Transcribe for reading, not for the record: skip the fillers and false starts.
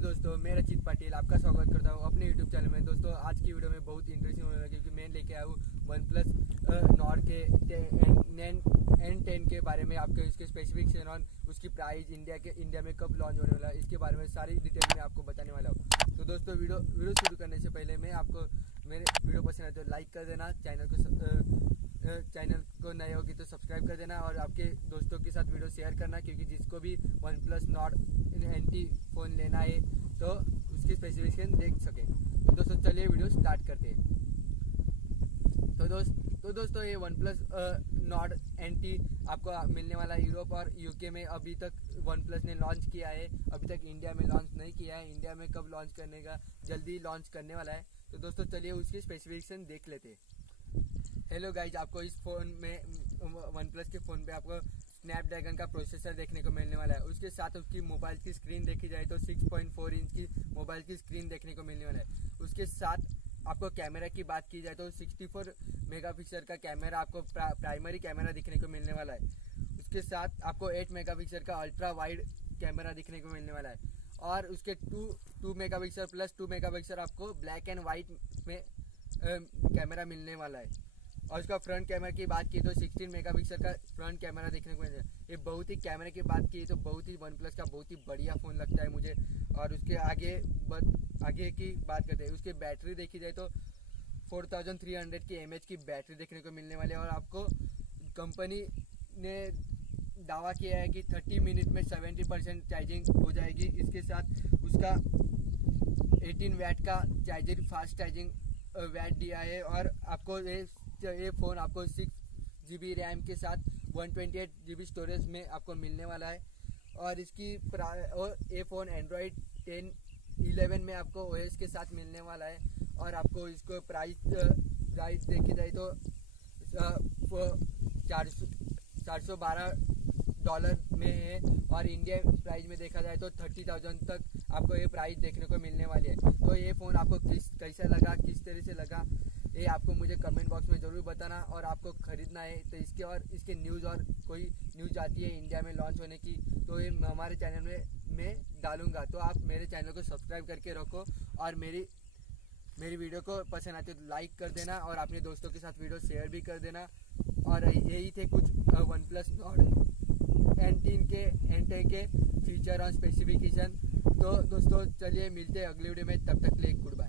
Hello दोस्तों, मैं रचित पाटिल आपका स्वागत करता हूँ अपने यूट्यूब चैनल में। दोस्तों आज की वीडियो में बहुत इंटरेस्टिंग होने वाला है क्योंकि मैं लेके आया हूँ वन प्लस नॉर्ड के N10 के बारे में। आपके इसके स्पेसिफिकेशन और उसकी प्राइस इंडिया में कब लॉन्च होने वाला है इसके बारे में सारी डिटेल में आपको बताने वाला हूँ। तो दोस्तों वीडियो शुरू करने से पहले मैं आपको मेरे वीडियो पसंद आए तो लाइक कर देना, चैनल को नए होगी तो सब्सक्राइब कर देना और आपके दोस्तों के साथ वीडियो शेयर करना क्योंकि जिसको भी one plus Nord NT phone लेना है तो उसकी स्पेसिफिकेशन देख सके। तो दोस्तों चलिए वीडियो स्टार्ट करते हैं। तो दोस्तों ये वन प्लस नॉर्ड NT आपको मिलने वाला है यूरोप और यूके में। अभी तक वन प्लस ने लॉन्च किया है, अभी तक इंडिया में लॉन्च नहीं किया है। इंडिया में कब लॉन्च करने का, जल्दी लॉन्च करने वाला है। तो दोस्तों चलिए उसकी स्पेसिफिकेशन देख लेते हैं। हेलो गाइज, आपको इस फ़ोन में वन प्लस के फ़ोन पे आपको स्नैपड्रैगन का प्रोसेसर देखने को मिलने वाला है। उसके साथ उसकी मोबाइल की स्क्रीन देखी जाए तो 6.4 इंच की मोबाइल की स्क्रीन देखने को मिलने वाला है। उसके साथ आपको कैमरा की बात की जाए तो 64 मेगापिक्सल का कैमरा आपको प्राइमरी कैमरा दिखने को मिलने वाला है। उसके साथ आपको 8 मेगापिक्सल का अल्ट्रा वाइड कैमरा दिखने को मिलने वाला है और उसके 2 मेगापिक्सल प्लस 2 मेगापिक्सल आपको ब्लैक एंड वाइट में कैमरा मिलने वाला है। और उसका फ्रंट कैमरा की बात की तो 16 मेगापिक्सल का फ्रंट कैमरा देखने को मिलेगा। ये बहुत ही कैमरे की बात की तो बहुत ही वन प्लस का बहुत ही बढ़िया फ़ोन लगता है मुझे। और उसके आगे की बात करते हैं, उसकी बैटरी देखी जाए तो 4300 की mAh की बैटरी देखने को मिलने वाली है। और आपको कंपनी ने दावा किया है कि 30 मिनट में 70% चार्जिंग हो जाएगी। इसके साथ उसका 18 वाट का चार्जर फास्ट चार्जिंग वाट दिया है। और आपको ये फ़ोन आपको 6GB रैम के साथ 128GB स्टोरेज में आपको मिलने वाला है। और ये फ़ोन एंड्रॉयड 10 11 में आपको OS के साथ मिलने वाला है। और आपको इसको प्राइस देखी जाए तो $412 में है और इंडिया प्राइस में देखा जाए तो 30,000 तक आपको ये प्राइस देखने को मिलने वाली है। तो ये फ़ोन आपको कैसा लगा, किस तरह से लगा, ये आपको मुझे कमेंट बॉक्स में ज़रूर बताना। और आपको ख़रीदना है तो इसके न्यूज़ और कोई न्यूज़ आती है इंडिया में लॉन्च होने की तो ये हमारे चैनल में मैं डालूँगा। तो आप मेरे चैनल को सब्सक्राइब करके रखो और मेरी वीडियो को पसंद आती है तो लाइक कर देना और अपने दोस्तों के साथ वीडियो शेयर भी कर देना। और यही थे कुछ वन प्लस नॉर्ड N10 के फीचर और स्पेसिफिकेशन। तो दोस्तों चलिए मिलते हैं अगले वीडियो में, तब तक के लिए गुड बाय।